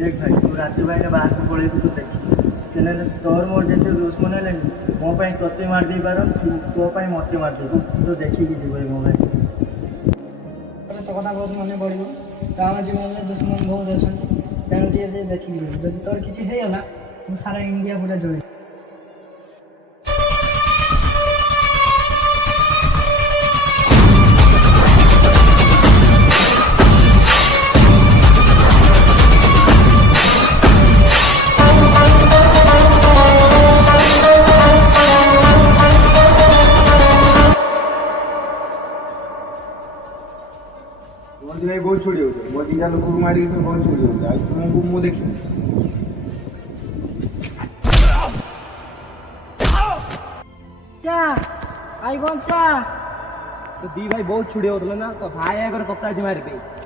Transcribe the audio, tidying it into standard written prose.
देख भाई तू राजू भाई ने बाहर को पड़े तू देखी तेने तोर मोर जैसे दुश्मन है मो पाई तोते मार दे पार तू तो पाई मते मार दे तो देखी कि जीव मो भाई तो कथा बहुत मन पड़ो गाँव जीवन में दुश्मन बहुत अच्छा तेणु टे देखिए जब तोर किसी होगा मुझे सारा इंडिया पूरा जोड़ मोदी भाई बहुत छोड़ी होते मोदी का लोग मारी बहुत छोड़ी होते आज तुमको मुँह देखी क्या आई बच्चा तो दी भाई बहुत छुड़े होते ना तो भाई अगर कप्तान मार पे